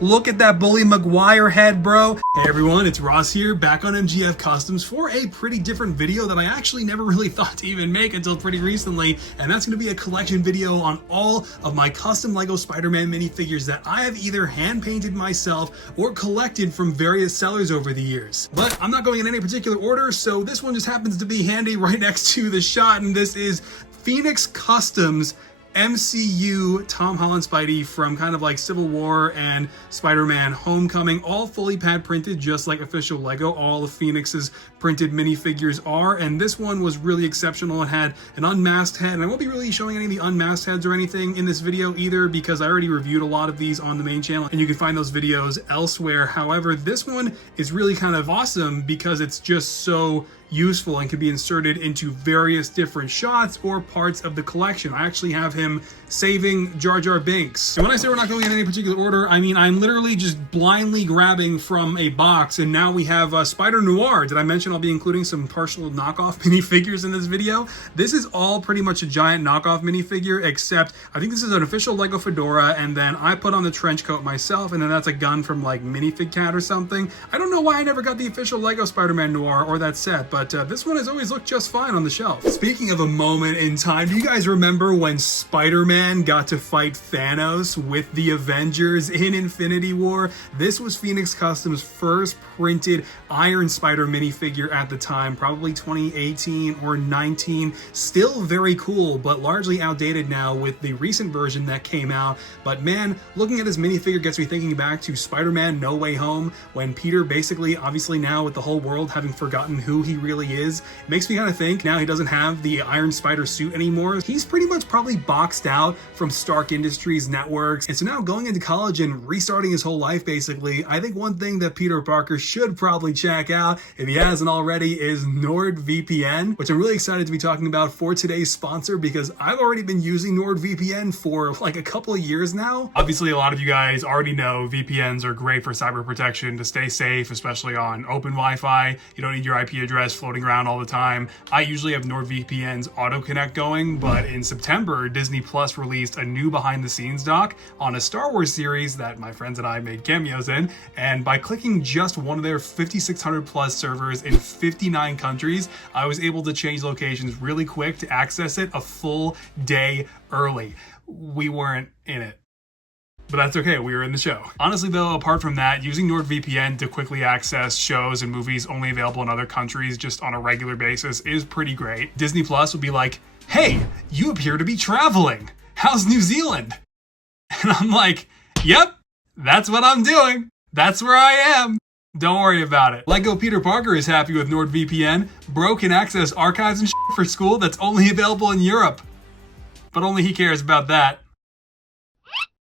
Look at that Bully Maguire head, bro. Hey everyone, it's Ross here, back on MGF Customs for a pretty different video that I actually never really thought to even make until pretty recently, and that's going to be a collection video on all of my custom LEGO Spider-Man minifigures that I have either hand-painted myself or collected from various sellers over the years. But I'm not going in any particular order, so this one just happens to be handy right next to the shot, and this is Phoenix Customs MCU Tom Holland Spidey from kind of like Civil War and Spider-Man Homecoming, all fully pad printed just like official LEGO. All of Phoenix's printed minifigures are, and this one was really exceptional. It had an unmasked head, and I won't be really showing any of the unmasked heads or anything in this video either because I already reviewed a lot of these on the main channel and you can find those videos elsewhere. However, this one is really kind of awesome because it's just so useful and can be inserted into various different shots or parts of the collection. I actually have him saving Jar Jar Binks. And when I say we're not going in any particular order, I mean I'm literally just blindly grabbing from a box, and now we have Spider Noir. Did I mention I'll be including some partial knockoff minifigures in this video? This is all pretty much a giant knockoff minifigure, except I think this is an official LEGO fedora, and then I put on the trench coat myself, and then that's a gun from like Minifig Cat or something. I don't know why I never got the official LEGO Spider-Man Noir or that set, but this one has always looked just fine on the shelf. Speaking of a moment in time, do you guys remember when Spider-Man got to fight Thanos with the Avengers in Infinity War? This was Phoenix Customs' first printed Iron Spider minifigure at the time, probably 2018 or 19. Still very cool, but largely outdated now with the recent version that came out. But man, looking at this minifigure gets me thinking back to Spider-Man No Way Home, when Peter basically, obviously now with the whole world having forgotten who he really is, it makes me kind of think now he doesn't have the Iron Spider suit anymore. He's pretty much probably boxed out from Stark Industries networks, and so now going into college and restarting his whole life basically, I think one thing that Peter Parker should probably check out, if he hasn't already, is NordVPN, which I'm really excited to be talking about for today's sponsor because I've already been using NordVPN for like a couple of years now. Obviously, a lot of you guys already know VPNs are great for cyber protection to stay safe, especially on open Wi-Fi. You don't need your IP address floating around all the time. I usually have NordVPN's auto connect going, but in September, Disney Plus released a new behind the scenes doc on a Star Wars series that my friends and I made cameos in, and by clicking just one of their 5,600 plus servers in 59 countries, I was able to change locations really quick to access it a full day early. We weren't in it, but that's okay, we were in the show. Honestly though, apart from that, using NordVPN to quickly access shows and movies only available in other countries just on a regular basis is pretty great. Disney Plus would be like, hey, you appear to be traveling. How's New Zealand? And I'm like, yep, that's what I'm doing. That's where I am. Don't worry about it. LEGO Peter Parker is happy with NordVPN. Bro can access archives and shit for school that's only available in Europe. But only he cares about that.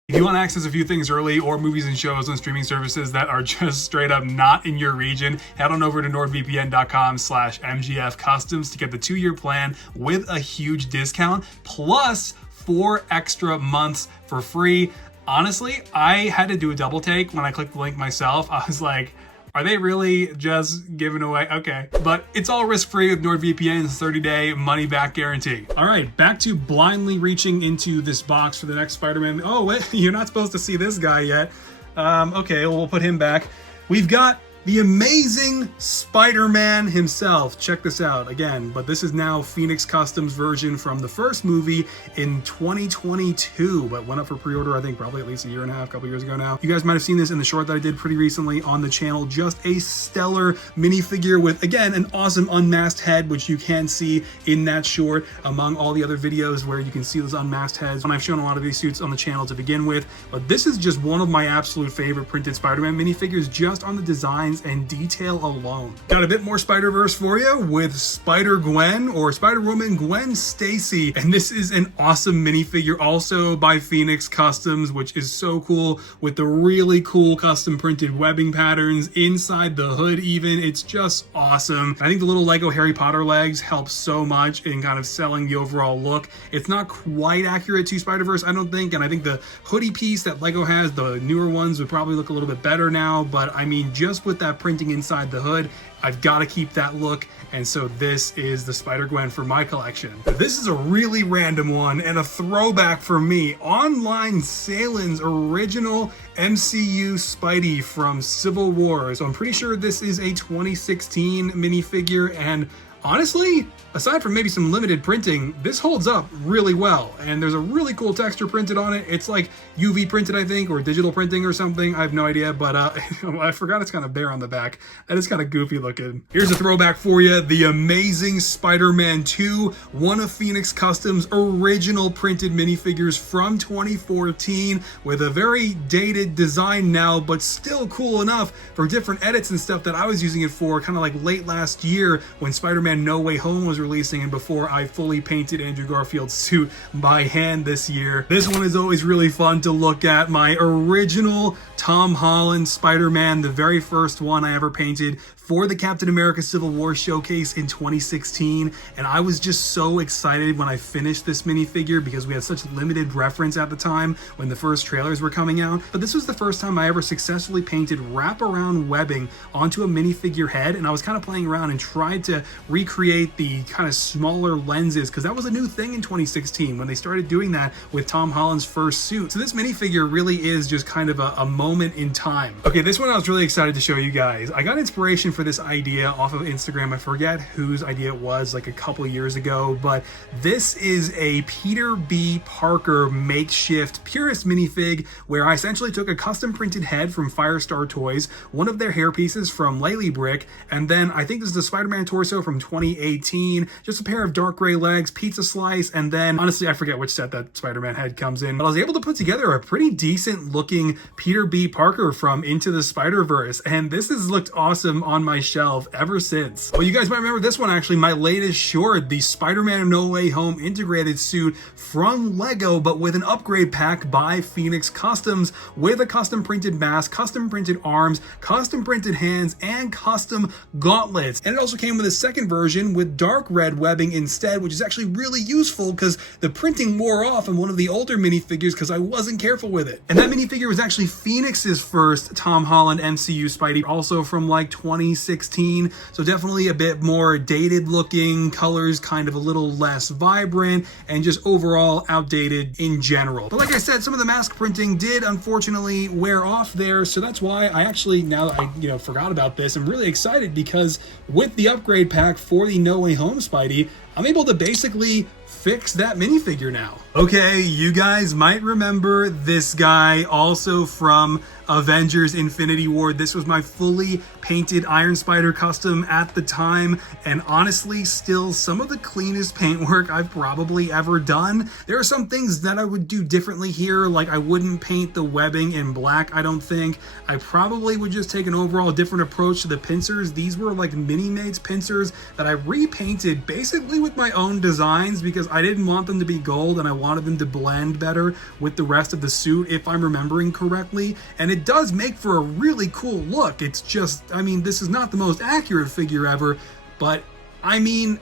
If you want to access a few things early or movies and shows on streaming services that are just straight up not in your region, head on over to nordvpn.com/MGF Customs to get the 2-year plan with a huge discount plus 4 extra months for free. Honestly, I had to do a double take when I clicked the link myself. I was like, are they really just giving away? Okay. But it's all risk-free with NordVPN's 30-day money-back guarantee. All right, back to blindly reaching into this box for the next Spider-Man. Oh, wait, you're not supposed to see this guy yet. Okay, well, we'll put him back. We've got the amazing Spider-Man himself. Check this out again, but this is now Phoenix Customs version from the first movie in 2022, but went up for pre-order, I think probably at least a year and a half, couple years ago now. You guys might have seen this in the short that I did pretty recently on the channel. Just a stellar minifigure with, again, an awesome unmasked head, which you can see in that short among all the other videos where you can see those unmasked heads. And I've shown a lot of these suits on the channel to begin with, but this is just one of my absolute favorite printed Spider-Man minifigures just on the designs and detail alone. Got a bit more Spider-Verse for you with Spider-Gwen or Spider-Woman Gwen Stacy, and this is an awesome minifigure also by Phoenix Customs, which is so cool with the really cool custom printed webbing patterns inside the hood even. It's just awesome. I think the little Lego Harry Potter legs help so much in kind of selling the overall look. It's not quite accurate to Spider-Verse, I don't think, and I think the hoodie piece that Lego has, the newer ones, would probably look a little bit better now, but I mean, just with that printing inside the hood. I've got to keep that look, and so this is the Spider-Gwen for my collection. This is a really random one and a throwback for me. Online Salen's original MCU Spidey from Civil War. So I'm pretty sure this is a 2016 minifigure, and honestly, aside from maybe some limited printing, this holds up really well, and there's a really cool texture printed on it. It's like UV printed, I think, or digital printing or something. I have no idea, but I forgot it's kind of bare on the back. That is kind of goofy looking. Here's a throwback for you. The Amazing Spider-Man 2, one of Phoenix Customs' original printed minifigures from 2014, with a very dated design now, but still cool enough for different edits and stuff that I was using it for kind of like late last year when Spider-Man No Way Home was releasing and before I fully painted Andrew Garfield's suit by hand this year. This one is always really fun to look at. My original Tom Holland Spider-Man, the very first one I ever painted for the Captain America Civil War showcase in 2016, and I was just so excited when I finished this minifigure because we had such limited reference at the time when the first trailers were coming out. But this was the first time I ever successfully painted wraparound webbing onto a minifigure head, and I was kind of playing around and tried to recreate the kind of smaller lenses because that was a new thing in 2016 when they started doing that with Tom Holland's first suit. So this minifigure really is just kind of a moment in time. Okay, this one I was really excited to show you guys. I got inspiration for this idea off of Instagram. I forget whose idea it was, like a couple years ago, but this is a Peter B. Parker makeshift purist minifig where I essentially took a custom printed head from Firestar Toys, one of their hair pieces from Lely Brick, and then I think this is the Spider-Man torso from 2018, just a pair of dark gray legs, pizza slice, and then honestly I forget which set that Spider-Man head comes in, but I was able to put together a pretty decent looking Peter B. Parker from Into the Spider-Verse, and this has looked awesome on my shelf ever since. Well, you guys might remember this one actually, my latest short, the Spider-Man No Way Home integrated suit from Lego, but with an upgrade pack by Phoenix Customs with a custom printed mask, custom printed arms, custom printed hands, and custom gauntlets. And it also came with a second version with dark red webbing instead, which is actually really useful because the printing wore off on one of the older minifigures because I wasn't careful with it. And that minifigure was actually Phoenix's first Tom Holland MCU Spidey, also from like 2016, so definitely a bit more dated looking, colors kind of a little less vibrant, and just overall outdated in general. But like I said, some of the mask printing did unfortunately wear off there, so that's why I actually, now that I forgot about this, I'm really excited because with the upgrade pack for the No Way Home Spidey, I'm able to basically fix that minifigure now. Okay, you guys might remember this guy also from Avengers Infinity War. This was my fully painted Iron Spider custom at the time, and honestly still some of the cleanest paintwork I've probably ever done. There are some things that I would do differently here, like I wouldn't paint the webbing in black, I don't think. I probably would just take an overall different approach to the pincers. These were like Mini-Mates pincers that I repainted basically with my own designs because I didn't want them to be gold and I wanted them to blend better with the rest of the suit, if I'm remembering correctly. And it does make for a really cool look. It's just, I mean, this is not the most accurate figure ever, but I mean,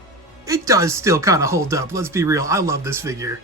it does still kind of hold up. Let's be real. I love this figure.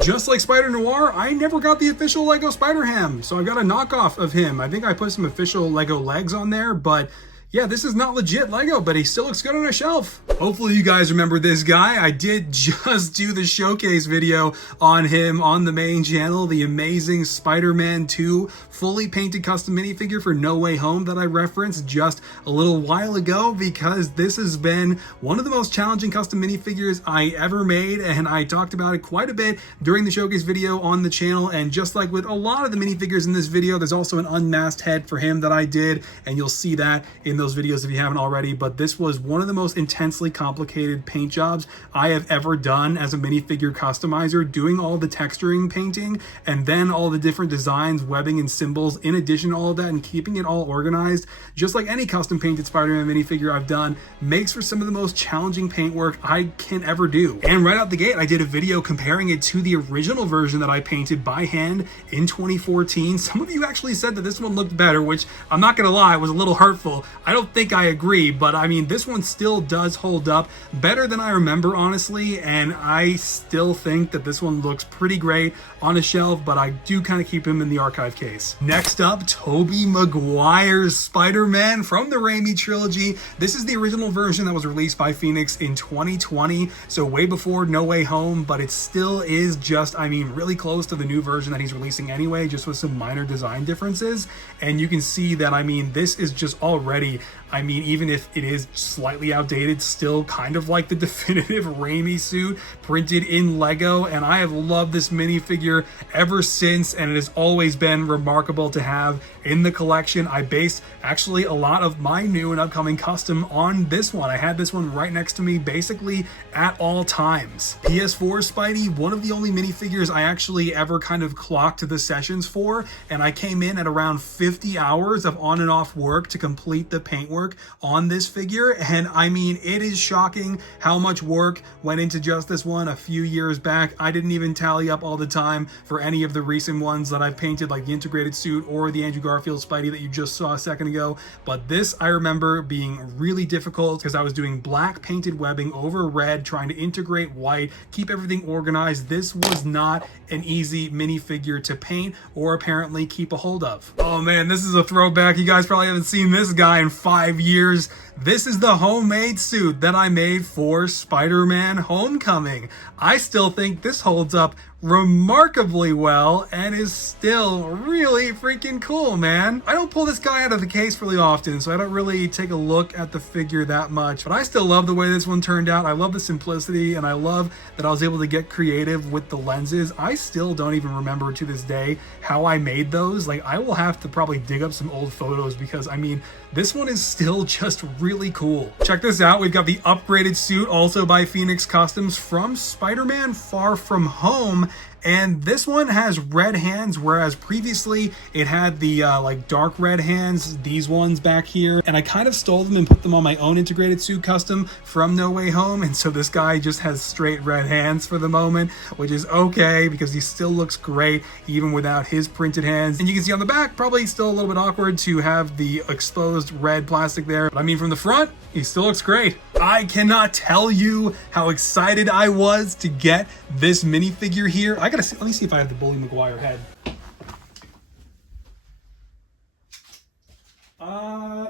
Just like Spider Noir, I never got the official Lego Spider-Ham, so I've got a knockoff of him. I think I put some official Lego legs on there, but yeah, this is not legit Lego, but he still looks good on a shelf. Hopefully you guys remember this guy. I did just do the showcase video on him on the main channel, the Amazing Spider-Man 2 fully painted custom minifigure for No Way Home that I referenced just a little while ago, because this has been one of the most challenging custom minifigures I ever made, and I talked about it quite a bit during the showcase video on the channel. And just like with a lot of the minifigures in this video, there's also an unmasked head for him that I did, and you'll see that in those videos if you haven't already. But this was one of the most intensely complicated paint jobs I have ever done as a minifigure customizer, doing all the texturing painting and then all the different designs, webbing, and symbols in addition to all of that, and keeping it all organized, just like any custom painted Spider-Man minifigure I've done, makes for some of the most challenging paint work I can ever do. And right out the gate, I did a video comparing it to the original version that I painted by hand in 2014. Some of you actually said that this one looked better, which I'm not gonna lie, was a little hurtful. I don't think I agree, but I mean, this one still does hold up better than I remember, honestly, and I still think that this one looks pretty great on a shelf, but I do kind of keep him in the archive case. Next up, Tobey Maguire's Spider-Man from the Raimi trilogy. This is the original version that was released by Phoenix in 2020, so way before No Way Home, but it still is just, I mean, really close to the new version that he's releasing anyway, just with some minor design differences. And you can see that, I mean, this is just already, I mean, even if it is slightly outdated, still kind of like the definitive Raimi suit printed in Lego. And I have loved this minifigure ever since, and it has always been remarkable to have in the collection. I based actually a lot of my new and upcoming custom on this one. I had this one right next to me basically at all times. PS4 Spidey, one of the only minifigures I actually ever kind of clocked the sessions for, and I came in at around 50 hours of on and off work to complete the paintwork on this figure. And I mean, it is shocking how much work went into just this one a few years back. I didn't even tally up all the time for any of the recent ones that I've painted, like the integrated suit or the Andrew Garfield Spidey that you just saw a second ago. But this I remember being really difficult because I was doing black painted webbing over red, trying to integrate white, keep everything organized. This was not an easy minifigure to paint or apparently keep a hold of. Oh man, this is a throwback. You guys probably haven't seen this guy in 5 years. This is the homemade suit that I made for Spider-Man Homecoming. I still think this holds up remarkably well and is still really freaking cool, man. I don't pull this guy out of the case really often, so I don't really take a look at the figure that much, but I still love the way this one turned out. I love the simplicity, and I love that I was able to get creative with the lenses. I still don't even remember to this day how I made those. Like, I will have to probably dig up some old photos because, I mean, this one is still just really cool. Check this out. We've got the upgraded suit, also by Phoenix Customs, from Spider-Man Far From Home. And this one has red hands, whereas previously it had the like dark red hands, these ones back here. And I kind of stole them and put them on my own integrated suit custom from No Way Home. And so this guy just has straight red hands for the moment, which is okay because he still looks great even without his printed hands. And you can see on the back, probably still a little bit awkward to have the exposed red plastic there. But I mean, from the front, he still looks great. I cannot tell you how excited I was to get this minifigure here. I gotta see, let me see if I have the Bully Maguire head.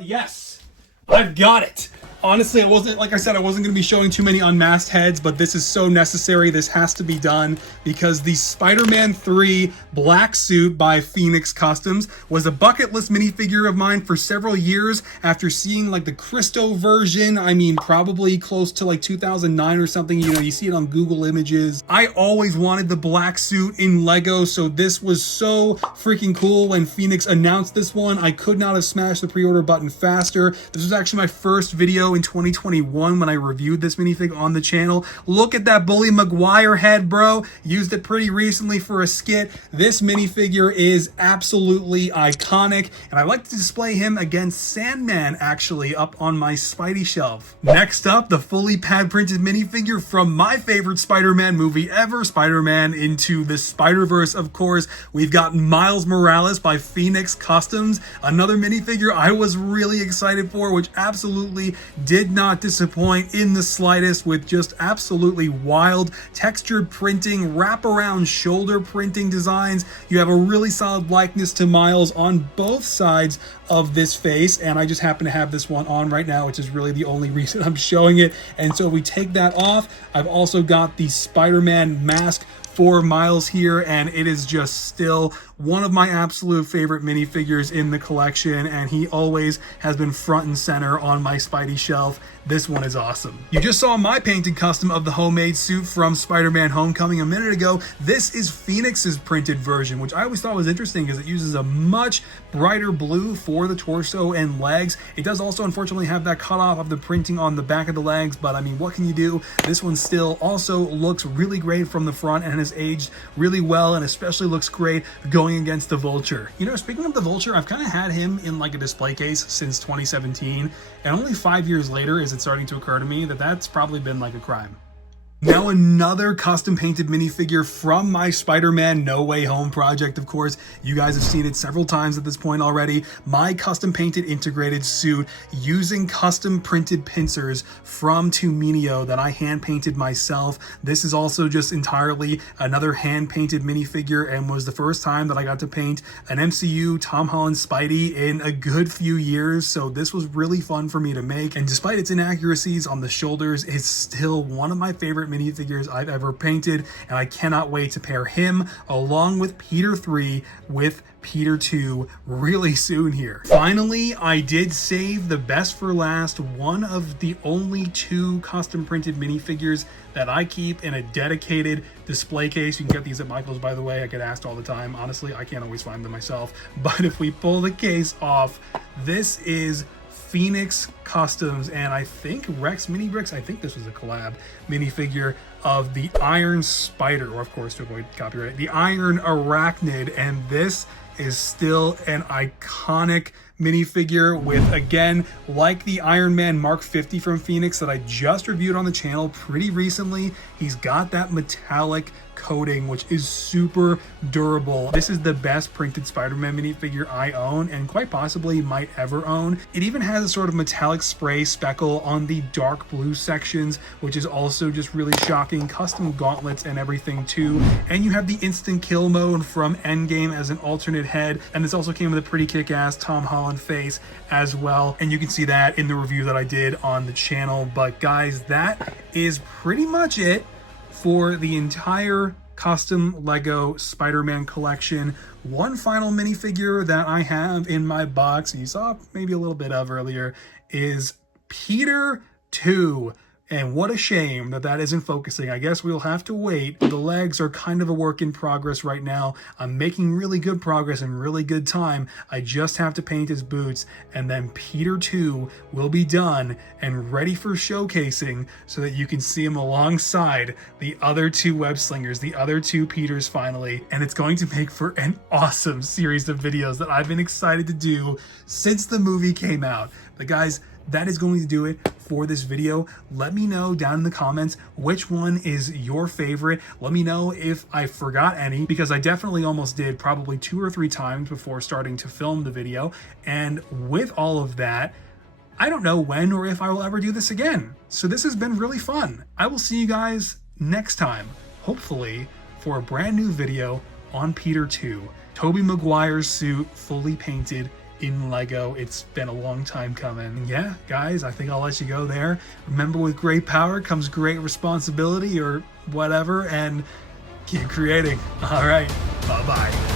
Yes, I've got it. Honestly, I wasn't going to be showing too many unmasked heads, but this is so necessary. This has to be done because the Spider-Man 3 black suit by Phoenix Customs was a bucket list minifigure of mine for several years after seeing like the Christo version. I mean, probably close to like 2009 or something. You know, you see it on Google Images. I always wanted the black suit in Lego, so this was so freaking cool when Phoenix announced this one. I could not have smashed the pre-order button faster. This was actually my first video in 2021 when I reviewed this minifig on the channel. Look at that Bully Maguire head, bro. Used it pretty recently for a skit. This minifigure is absolutely iconic, and I like to display him against Sandman actually up on my Spidey shelf. Next up, the fully pad printed minifigure from my favorite Spider-Man movie ever, Spider-Man Into the Spider-Verse, of course. We've got Miles Morales by Phoenix Customs, another minifigure I was really excited for, which absolutely did not disappoint in the slightest, with just absolutely wild textured printing, wraparound shoulder printing designs. You have a really solid likeness to Miles on both sides of this face, and I just happen to have this one on right now, which is really the only reason I'm showing it. And so we take that off. I've also got the Spider-Man mask for Miles here, and it is just still one of my absolute favorite minifigures in the collection, and he always has been front and center on my Spidey shelf. This one is awesome. You just saw my painted custom of the homemade suit from Spider-Man Homecoming a minute ago. This is Phoenix's printed version, which I always thought was interesting because it uses a much brighter blue for the torso and legs. It does also unfortunately have that cutoff of the printing on the back of the legs, but I mean, what can you do? This one still also looks really great from the front and has aged really well, and especially looks great going against the Vulture. You know, speaking of the Vulture, I've kind of had him in like a display case since 2017, and only 5 years later is it starting to occur to me that that's probably been like a crime. Now another custom painted minifigure from my Spider-Man No Way Home project, of course. You guys have seen it several times at this point already. My custom painted integrated suit using custom printed pincers from Tuminio that I hand painted myself. This is also just entirely another hand painted minifigure and was the first time that I got to paint an MCU Tom Holland Spidey in a good few years. So this was really fun for me to make. And despite its inaccuracies on the shoulders, it's still one of my favorite minifigures I've ever painted, and I cannot wait to pair him along with Peter 3 with Peter 2 really soon here. Finally, I did save the best for last, one of the only 2 custom printed minifigures that I keep in a dedicated display case. You can get these at Michael's, by the way. I get asked all the time. Honestly, I can't always find them myself. But if we pull the case off, this is Phoenix Customs, and I think Rex Mini Bricks, I think this was a collab minifigure of the Iron Spider, or of course to avoid copyright, the Iron Arachnid, and this is still an iconic minifigure with, again, like the Iron Man Mark 50 from Phoenix that I just reviewed on the channel pretty recently. He's got that metallic coating, which is super durable. This is the best printed Spider-Man minifigure I own, and quite possibly might ever own. It even has a sort of metallic spray speckle on the dark blue sections, which is also just really shocking. Custom gauntlets and everything too. And you have the instant kill mode from Endgame as an alternate head, and this also came with a pretty kick-ass Tom Holland face as well. And you can see that in the review that I did on the channel. But guys, that is pretty much it for the entire custom Lego Spider-Man collection. One final minifigure that I have in my box, you saw maybe a little bit of earlier, is Peter 2. And what a shame that that isn't focusing. I guess we'll have to wait. The legs are kind of a work in progress right now. I'm making really good progress and really good time. I just have to paint his boots, and then Peter 2 will be done and ready for showcasing so that you can see him alongside the other 2 web slingers, the other 2 Peters finally. And it's going to make for an awesome series of videos that I've been excited to do since the movie came out. But guys, that is going to do it for this video. Let me know down in the comments which one is your favorite. Let me know if I forgot any, because I definitely almost did, probably 2 or 3 times before starting to film the video. And with all of that, I don't know when or if I will ever do this again. So this has been really fun. I will see you guys next time, hopefully for a brand new video on Peter 2. Tobey Maguire's suit fully painted in Lego. It's been a long time coming. Yeah, guys, I think I'll let you go there. Remember, with great power comes great responsibility, or whatever, and keep creating. All right, bye-bye.